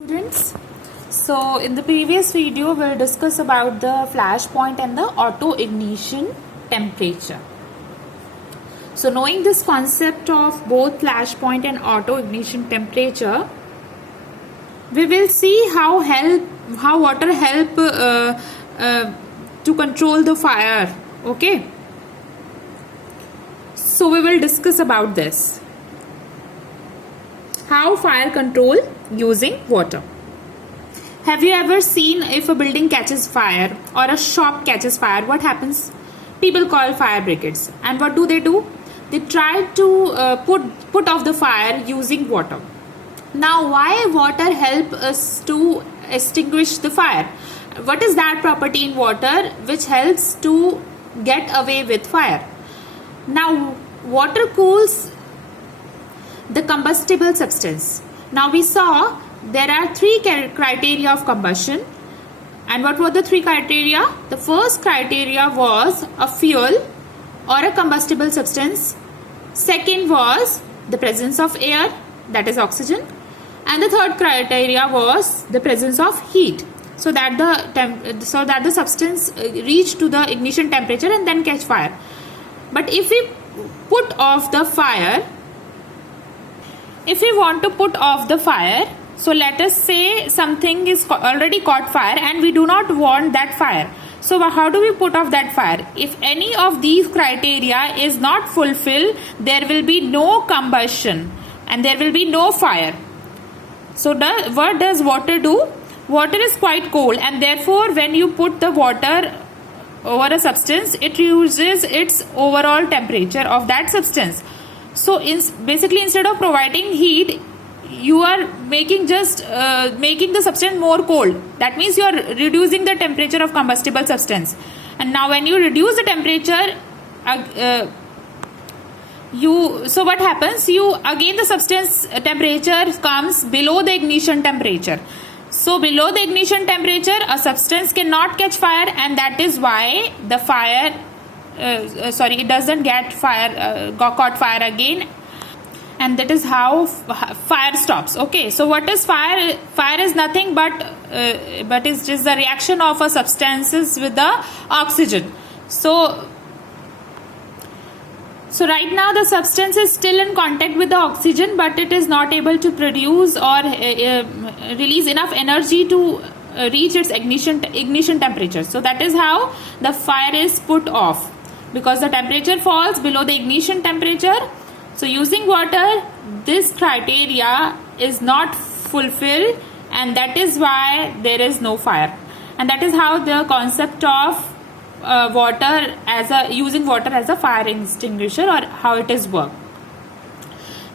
Students, so in the previous video we'll discuss about the flash point and the auto ignition temperature. So knowing this concept of both flash point and auto ignition temperature, we will see how water help to control the fire. Okay, so we will discuss about this, how fire control using water. Have you ever seen if a building catches fire or a shop catches fire, what happens? People call fire brigades, and what do? They try to put off the fire using water. Now, why water help us to extinguish the fire? What is that property in water which helps to get away with fire? Now, water cools the combustible substance. Now we saw there are three criteria of combustion. And what were the three criteria? The first criteria was a fuel or a combustible substance. Second was the presence of air, that is oxygen. And the third criteria was the presence of heat, so that the substance reach to the ignition temperature and then catch fire. But if we put off the fire, if we want to put off the fire, so let us say something is already caught fire and we do not want that fire. So how do we put off that fire? If any of these criteria is not fulfilled, there will be no combustion and there will be no fire. So what does water do? Water is quite cold, and therefore when you put the water over a substance, it reduces its overall temperature of that substance. So basically, instead of providing heat, you are making the substance more cold. That means you are reducing the temperature of combustible substance. And now when you reduce the temperature, so what happens? The substance temperature comes below the ignition temperature. So below the ignition temperature, a substance cannot catch fire, and that is why the fire it doesn't get caught fire again, and that is how fire stops. Okay, so what is fire? Fire is nothing but it's just the reaction of a substances with the oxygen. So right now the substance is still in contact with the oxygen, but it is not able to produce or release enough energy to reach its ignition temperature. So that is how the fire is put off, because the temperature falls below the ignition temperature. So using water, this criteria is not fulfilled, and that is why there is no fire. And that is how the concept of using water as a fire extinguisher, or how it is worked.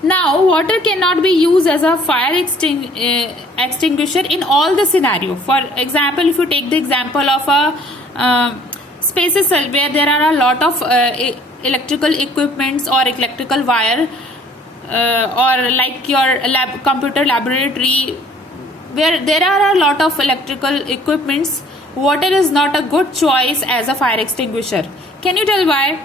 Now, water cannot be used as a fire extinguisher in all the scenario. For example, if you take the example of a spaces where there are a lot of electrical equipments or electrical wire, or like your computer laboratory, where there are a lot of electrical equipments, water is not a good choice as a fire extinguisher. Can you tell why?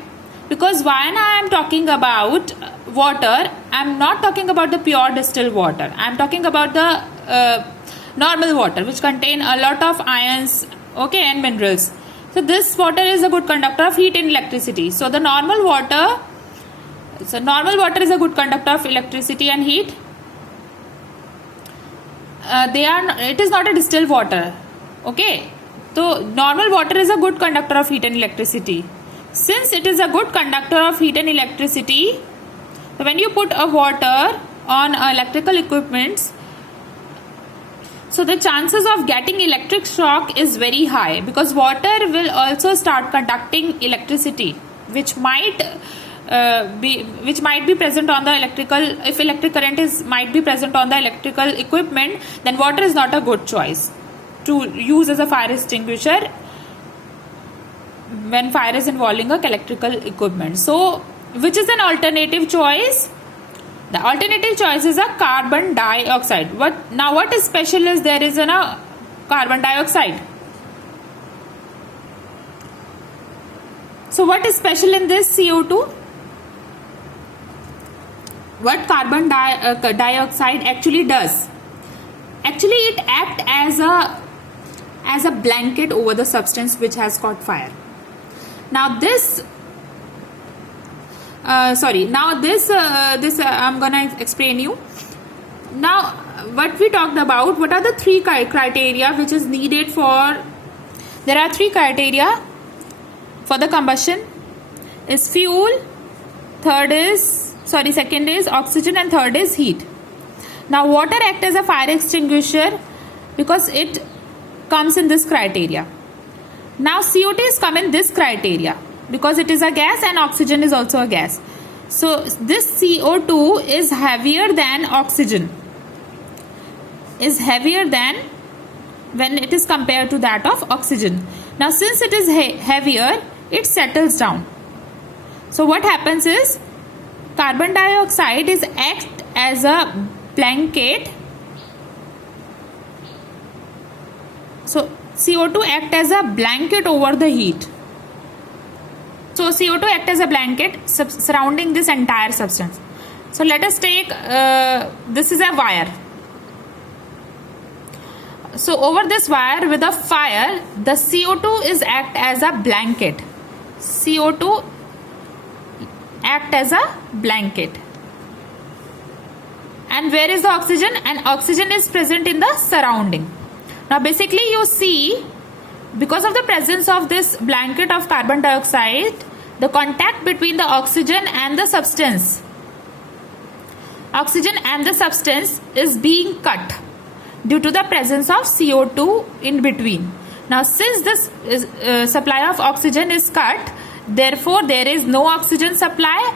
Because when I am talking about water, I am not talking about the pure distilled water. I am talking about the normal water, which contain a lot of ions, okay, and minerals. So this water is a good conductor of heat and electricity. So the normal water is a good conductor of electricity and heat. It is not a distilled water. Okay. So normal water is a good conductor of heat and electricity. Since it is a good conductor of heat and electricity, when you put a water on electrical equipments, so the chances of getting electric shock is very high, because water will also start conducting electricity, which might be present on the electrical. If electric current might be present on the electrical equipment, then water is not a good choice to use as a fire extinguisher when fire is involving a electrical equipment. So which is an alternative choice? The alternative choice is a carbon dioxide. What is special is there is a carbon dioxide. So what is special in this CO2? What carbon dioxide actually does? actually it act as a blanket over the substance which has caught fire. Now this I'm gonna explain you. Now what we talked about, what are the three criteria which is needed for, there are three criteria for the combustion, is fuel, second is oxygen, and third is heat. Now water acts as a fire extinguisher because it comes in this criteria. Now CO2 is come in this criteria because it is a gas and oxygen is also a gas. So this CO2 is heavier than oxygen, is heavier than when it is compared to that of oxygen. Now since it is heavier, it settles down. So what happens is carbon dioxide is act as a blanket. So CO2 act as a blanket over the heat. So CO2 act as a blanket surrounding this entire substance. So let us take this is a wire. So over this wire with a fire, the CO2 is act as a blanket. CO2 act as a blanket. And where is the oxygen? And oxygen is present in the surrounding. Now basically you see, because of the presence of this blanket of carbon dioxide, the contact between the oxygen and the substance is being cut due to the presence of CO2 in between. Now since this supply of oxygen is cut, therefore there is no oxygen supply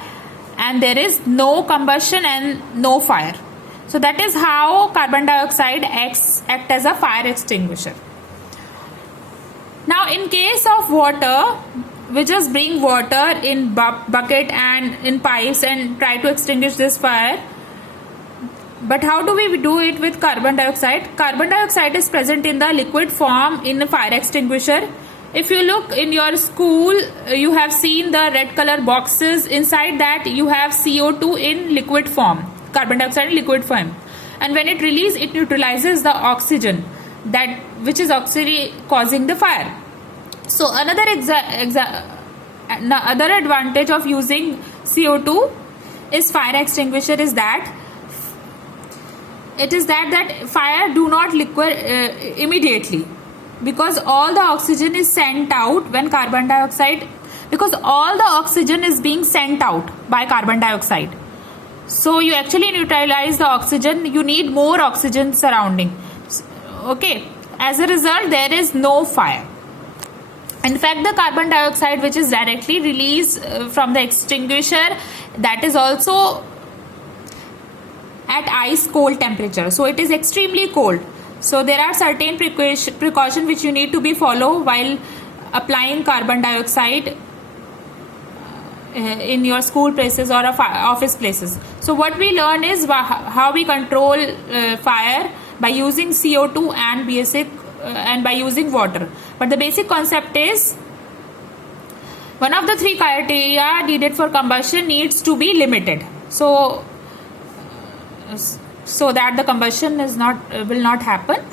and there is no combustion and no fire. So that is how carbon dioxide act as a fire extinguisher. Now in case of water, we just bring water in bucket and in pipes and try to extinguish this fire. But how do we do it with carbon dioxide? Carbon dioxide is present in the liquid form in the fire extinguisher. If you look in your school, you have seen the red color boxes. Inside that you have CO2 in liquid form, carbon dioxide in liquid form. And when it releases, it neutralizes the oxygen, that which is actually causing the fire. So another other advantage of using CO2 is fire extinguisher is that fire do not liquid immediately, because all the oxygen is sent out when carbon dioxide, because all the oxygen is being sent out by carbon dioxide. So you actually neutralize the oxygen, you need more oxygen surrounding. Okay, as a result there is no fire. In fact, the carbon dioxide which is directly released from the extinguisher, that is also at ice cold temperature, so it is extremely cold. So there are certain precautions which you need to be follow while applying carbon dioxide in your school places or office places. So what we learn is how we control fire by using CO2 and by using water. But the basic concept is one of the three criteria needed for combustion needs to be limited. So that the combustion will not happen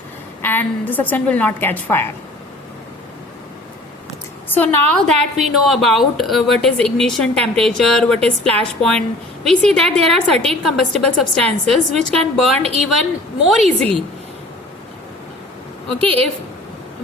and the substance will not catch fire. So now that we know about what is ignition temperature, what is flash point, we see that there are certain combustible substances which can burn even more easily. Okay,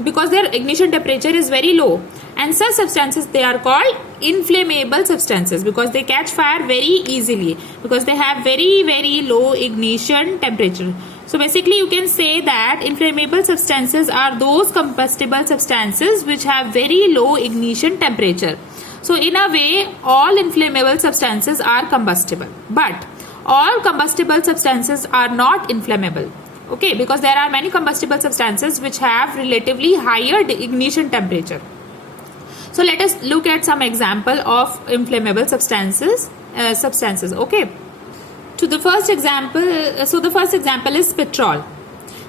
because their ignition temperature is very low, and such substances, they are called inflammable substances because they catch fire very easily because they have very, very low ignition temperature. So basically you can say that inflammable substances are those combustible substances which have very low ignition temperature. So in a way, all inflammable substances are combustible, but all combustible substances are not inflammable. Okay, because there are many combustible substances which have relatively higher ignition temperature. So let us look at some example of inflammable substances. Okay. So the first example is petrol.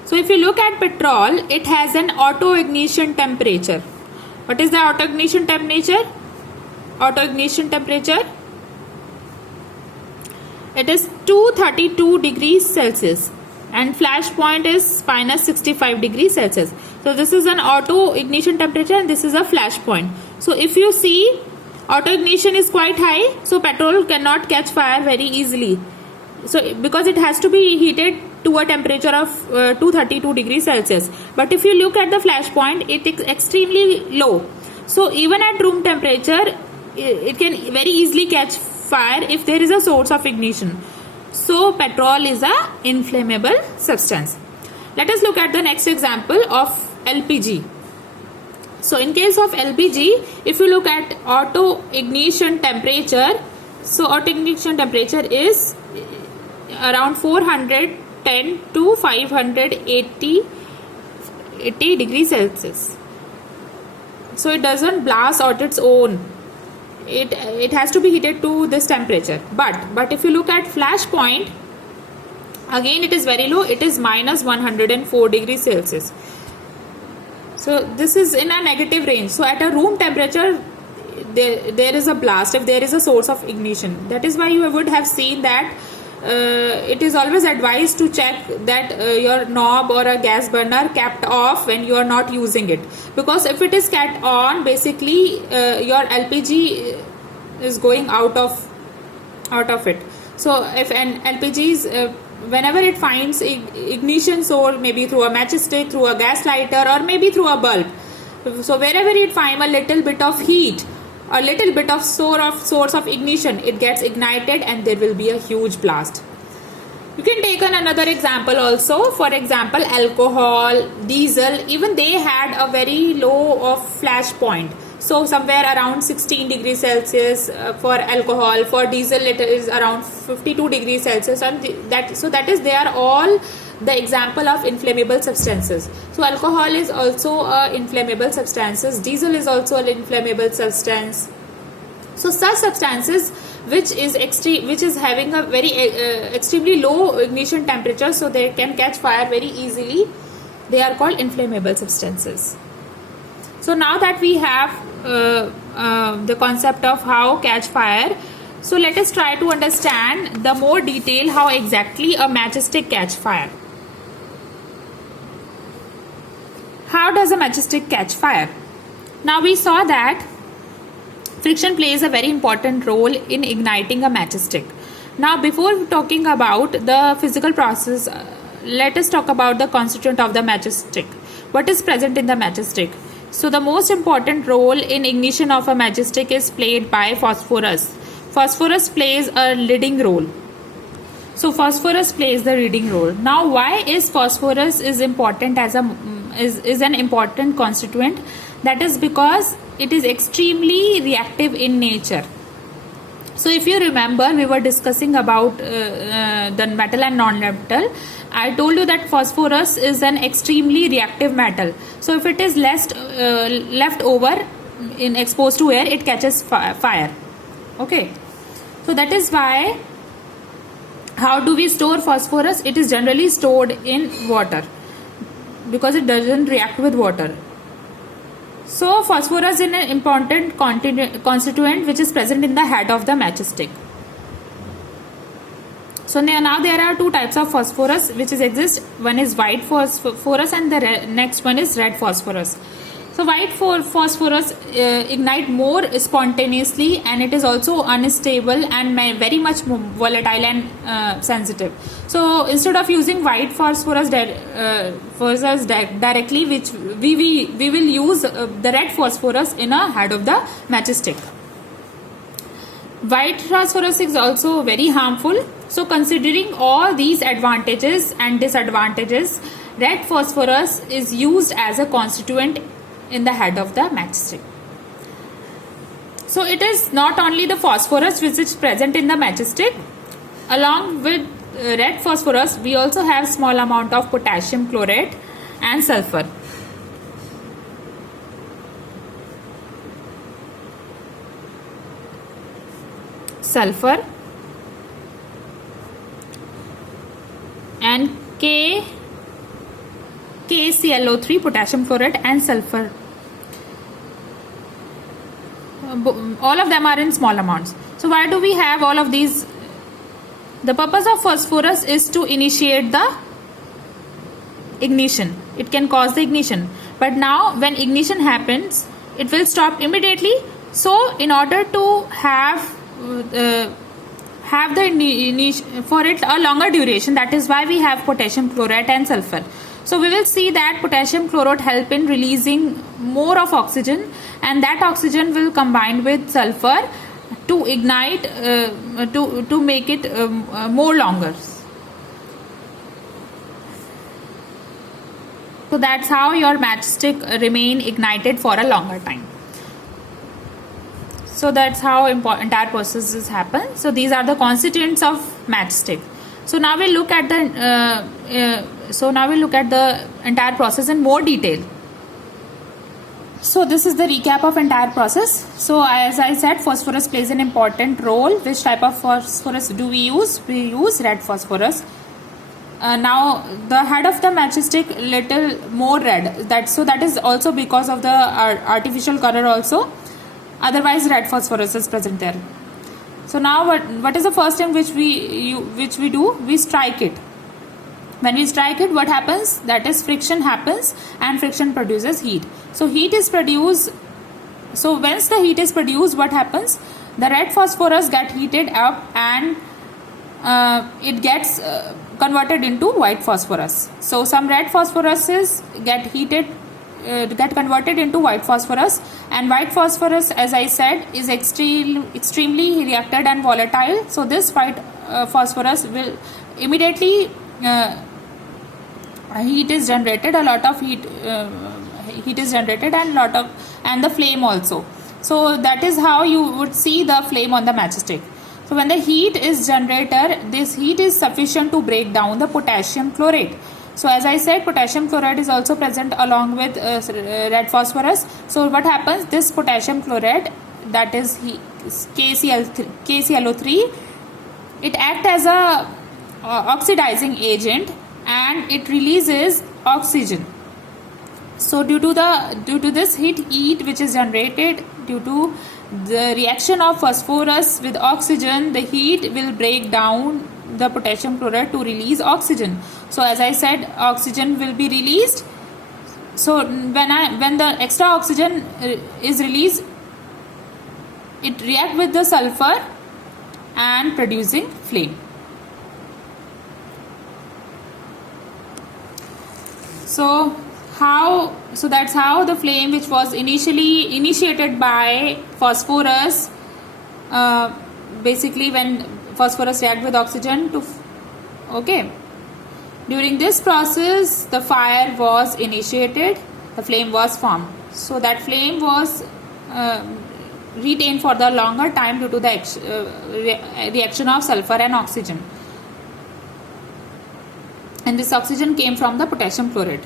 So if you look at petrol, it has an auto ignition temperature. What is the auto ignition temperature? It is 232 degrees Celsius. and flash point is minus 65 degrees Celsius. So this is an auto ignition temperature and this is a flash point. So if you see, auto ignition is quite high, so petrol cannot catch fire very easily. So because it has to be heated to a temperature of 232 degrees Celsius. But if you look at the flash point, it is extremely low. So even at room temperature, it can very easily catch fire if there is a source of ignition. So petrol is a inflammable substance. Let us look at the next example of LPG. So in case of LPG, if you look at auto ignition temperature, so auto ignition temperature is around 410 to 580 degrees Celsius. So it doesn't blast on its own. It has to be heated to this temperature. But if you look at flash point, again it is very low. It is minus 104 degrees Celsius. So this is in a negative range. So at a room temperature, there is a blast if there is a source of ignition. That is why you would have seen that it is always advised to check that your knob or a gas burner kept off when you are not using it, because if it is kept on, basically your LPG is going out of it. So if an LPG is whenever it finds ignition source, maybe through a matchstick, through a gas lighter, or maybe through a bulb, so wherever it finds a little bit of heat, a little bit of source of ignition, it gets ignited and there will be a huge blast. You can take another example also. For example, alcohol, diesel, even they had a very low of flash point. So somewhere around 16 degrees Celsius for alcohol. For diesel it is around 52 degrees Celsius, and they are all the example of inflammable substances. So alcohol is also a inflammable substances. Diesel is also an inflammable substance. So such substances which is having a very extremely low ignition temperature, so they can catch fire very easily, they are called inflammable substances. So now that we have the concept of how catch fire, so let us try to understand the more detail how exactly a matchstick catch fire. How does a matchstick catch fire? Now we saw that friction plays a very important role in igniting a matchstick. Now before talking about the physical process, let us talk about the constituent of the matchstick. What is present in the matchstick? So the most important role in ignition of a matchstick is played by phosphorus. Phosphorus plays a leading role. So phosphorus plays the leading role. Now why is phosphorus is important as is an important constituent? That is because it is extremely reactive in nature. So if you remember, we were discussing about the metal and non-metal. I told you that phosphorus is an extremely reactive metal. So if it is left over in exposed to air, it catches fire. Okay. So that is why, how do we store phosphorus? It is generally stored in water because it doesn't react with water. So phosphorus is an important constituent which is present in the head of the matchstick. So now there are two types of phosphorus which exist. One is white phosphorus and the next one is red phosphorus. So white phosphorus ignite more spontaneously, and it is also unstable and very much volatile and sensitive. So instead of using white phosphorus directly, which we will use the red phosphorus in a head of the matchstick. White phosphorus is also very harmful. So considering all these advantages and disadvantages, red phosphorus is used as a constituent in the head of the matchstick. So it is not only the phosphorus which is present in the matchstick. Along with red phosphorus, we also have small amount of potassium chlorate and sulfur. Sulfur and KClO3, potassium chlorate and sulfur. All of them are in small amounts. So why do we have all of these? The purpose of phosphorus is to initiate the ignition. It can cause the ignition. But now when ignition happens, it will stop immediately. So in order to have for it a longer duration, that is why we have potassium chloride and sulfur. So we will see that potassium chloride help in releasing more of oxygen, and that oxygen will combine with sulfur to ignite to make it more longer. So that's how your matchstick remain ignited for a longer time. So that's how entire processes happen. So these are the constituents of matchstick. So now we'll look at the entire process in more detail. So this is the recap of entire process. So as I said, phosphorus plays an important role. Which type of phosphorus do we use? We use red phosphorus. Now the head of the matchstick little more red. That is also because of the artificial color also. Otherwise red phosphorus is present there. So now what is the first thing which we do? We strike it. When we strike it, what happens? That is friction happens, and friction produces heat. So heat is produced. So once the heat is produced, what happens? The red phosphorus get heated up, and it gets converted into white phosphorus. So some red phosphoruses get converted into white phosphorus, and white phosphorus, as I said, is extremely reacted and volatile. So this white phosphorus will immediately heat is generated. A lot of heat is generated, and the flame also. So that is how you would see the flame on the matchstick. So when the heat is generated, this heat is sufficient to break down the potassium chlorate. So as I said, potassium chloride is also present along with red phosphorus. So what happens? This potassium chloride, that is KClO3, it acts as a oxidizing agent, and it releases oxygen. So due to this heat which is generated due to the reaction of phosphorus with oxygen, the heat will break down the potassium chloride to release oxygen. So as I said, oxygen will be released. So when the extra oxygen is released, it reacts with the sulfur and producing flame. So that's how the flame, which was initially initiated by phosphorus, basically when phosphorus reacts with oxygen during this process, the fire was initiated, the flame was formed. So that flame was retained for the longer time due to the reaction of sulfur and oxygen. And this oxygen came from the potassium chloride.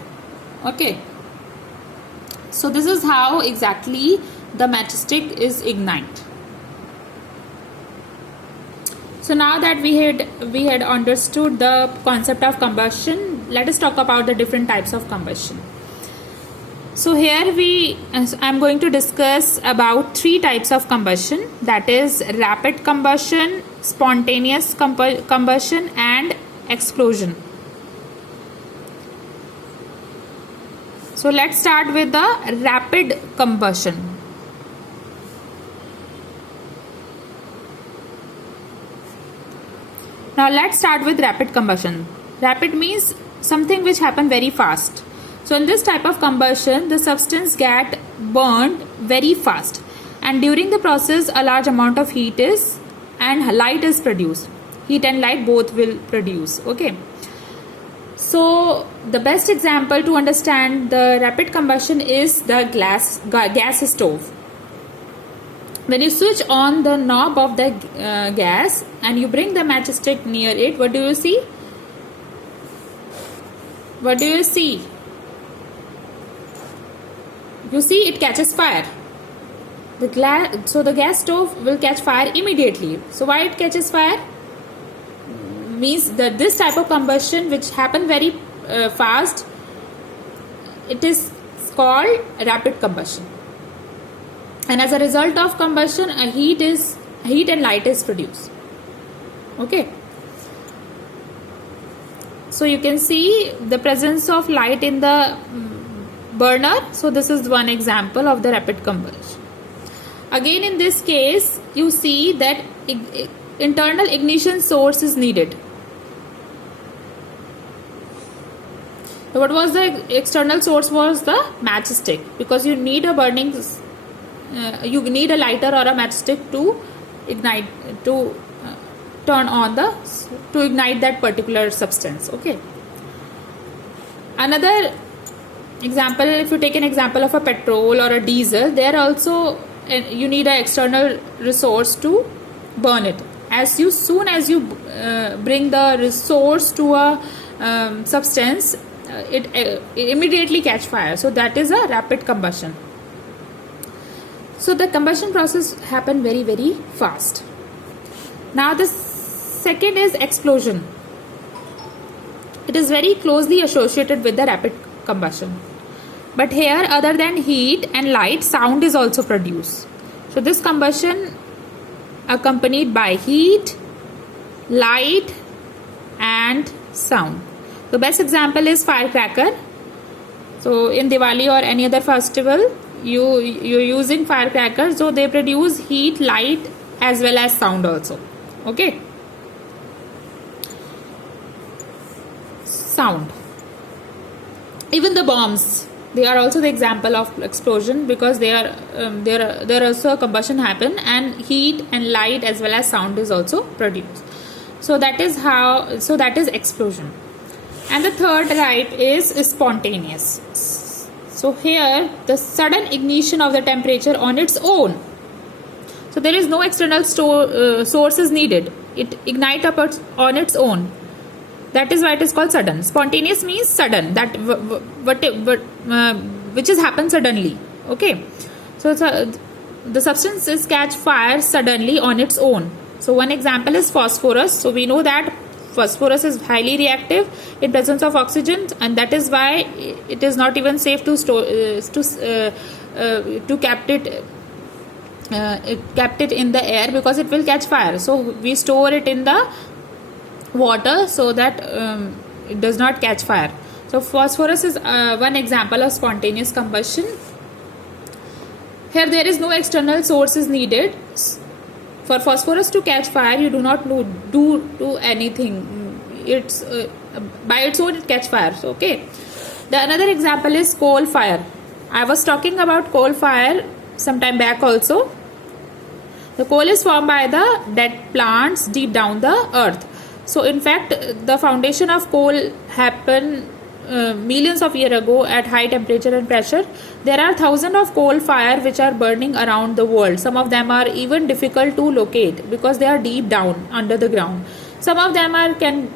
So this is how exactly the matchstick is ignited. So now that we had understood the concept of combustion, let us talk about the different types of combustion. So here I'm going to discuss about 3 types of combustion, that is rapid combustion, spontaneous combustion, and explosion. So let's start with the rapid combustion. Now let's start with rapid combustion. Rapid means something which happen very fast. So in this type of combustion, the substance get burned very fast, and during the process a large amount of heat and light is produced. Heat and light both will produce. So the best example to understand the rapid combustion is the gas stove. When you switch on the knob of the gas and you bring the matchstick near it, what do you see? What do you see? You see it catches fire. So the gas stove will catch fire immediately. So why it catches fire? Means that this type of combustion which happen very fast, it is called rapid combustion, and as a result of combustion heat and light is produced. So you can see the presence of light in the burner. So this is one example of the rapid combustion. Again, in this case, you see that internal ignition source is needed. So what was the external source? Was the matchstick, because you need a burning, you need a lighter or a matchstick to ignite, to turn on the, to ignite that particular substance. Okay. Another example, if you take an example of a petrol or a diesel, there also you need an external resource to burn it. As soon as you bring the resource to a substance, it immediately catch fire. So that is a rapid combustion. So the combustion process happen very, very fast. Now the second is explosion. It is very closely associated with the rapid combustion. But here, other than heat and light, sound is also produced. So this combustion accompanied by heat, light and sound. The best example is firecracker. So in Diwali or any other festival, you're using firecrackers, so they produce heat, light as well as sound also. Okay. Sound. Even the bombs, they are also the example of explosion, because they are there also combustion happen, and heat and light as well as sound is also produced. So that is how, so that is explosion. And the third type is spontaneous. So here the sudden ignition of the temperature on its own. So there is no external source is needed. It ignite up on its own. That is why it is called sudden. Spontaneous means sudden, that which has happened suddenly. Okay. So the substance is catch fire suddenly on its own. So one example is phosphorus. So we know that phosphorus is highly reactive in presence of oxygen, and that is why it is not even safe to store to kept it in the air, because it will catch fire. So we store it in the water so that it does not catch fire. So phosphorus is one example of spontaneous combustion. Here there is no external source is needed. For phosphorus to catch fire, you do not do anything. It's by its own it catch fire. So, okay. The another example is coal fire. I was talking about coal fire some time back also. The coal is formed by the dead plants deep down the earth. So in fact, the foundation of coal happened millions of years ago at high temperature and pressure. There are thousands of coal fire which are burning around the world. Some of them are even difficult to locate because they are deep down under the ground. Some of them are can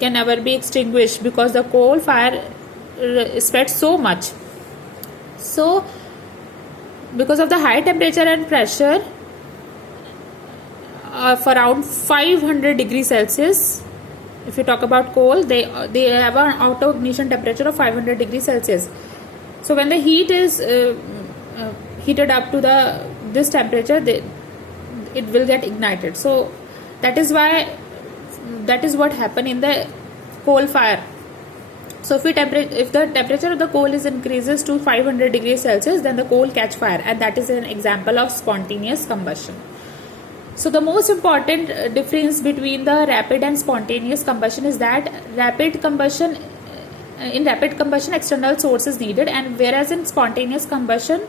never be extinguished because the coal fire spreads so much. So because of the high temperature and pressure of around 500 degrees Celsius, if you talk about coal, they have an auto ignition temperature of 500 degrees Celsius. So when the heat is heated up to this temperature, it will get ignited. So that is what happened in the coal fire. So if the temperature of the coal increases to 500 degrees Celsius, then the coal catch fire, and that is an example of spontaneous combustion. So the most important difference between the rapid and spontaneous combustion is that in rapid combustion external source is needed, and whereas in spontaneous combustion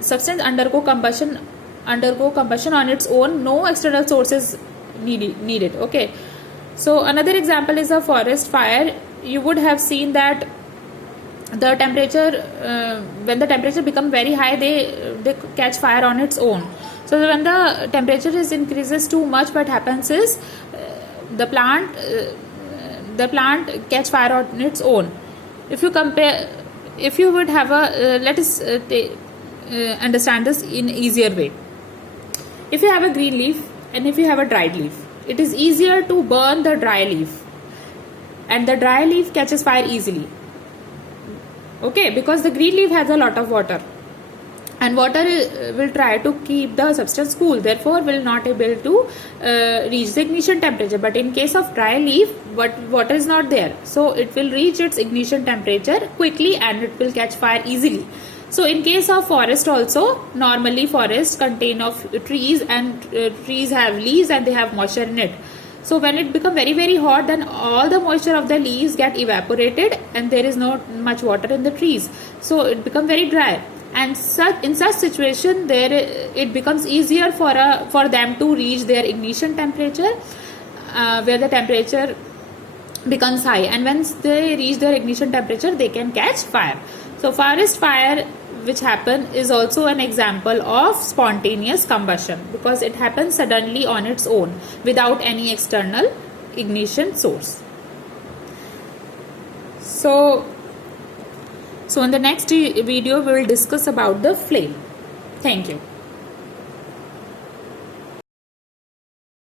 substance undergo combustion on its own, no external source is needed. Okay. So another example is a forest fire. You would have seen that the temperature when the temperature become very high, they catch fire on its own. So when the temperature increases too much, what happens is the plant catch fire on its own. If you would have a let us understand this in easier way. If you have a green leaf and if you have a dried leaf, it is easier to burn the dry leaf, and the dry leaf catches fire easily. Okay, because the green leaf has a lot of water, and water will try to keep the substance cool, therefore will not able to reach the ignition temperature. But in case of dry leaf, water is not there, so it will reach its ignition temperature quickly and it will catch fire easily. So in case of forest also, normally forests contain of trees, and trees have leaves and they have moisture in it. So when it become very hot, then all the moisture of the leaves get evaporated and there is not much water in the trees, so it become very dry. And in such situation, there it becomes easier for them to reach their ignition temperature, where the temperature becomes high, and once they reach their ignition temperature, they can catch fire. So forest fire which happen is also an example of spontaneous combustion, because it happens suddenly on its own without any external ignition source. So in the next video we will discuss about the flame. Thank you.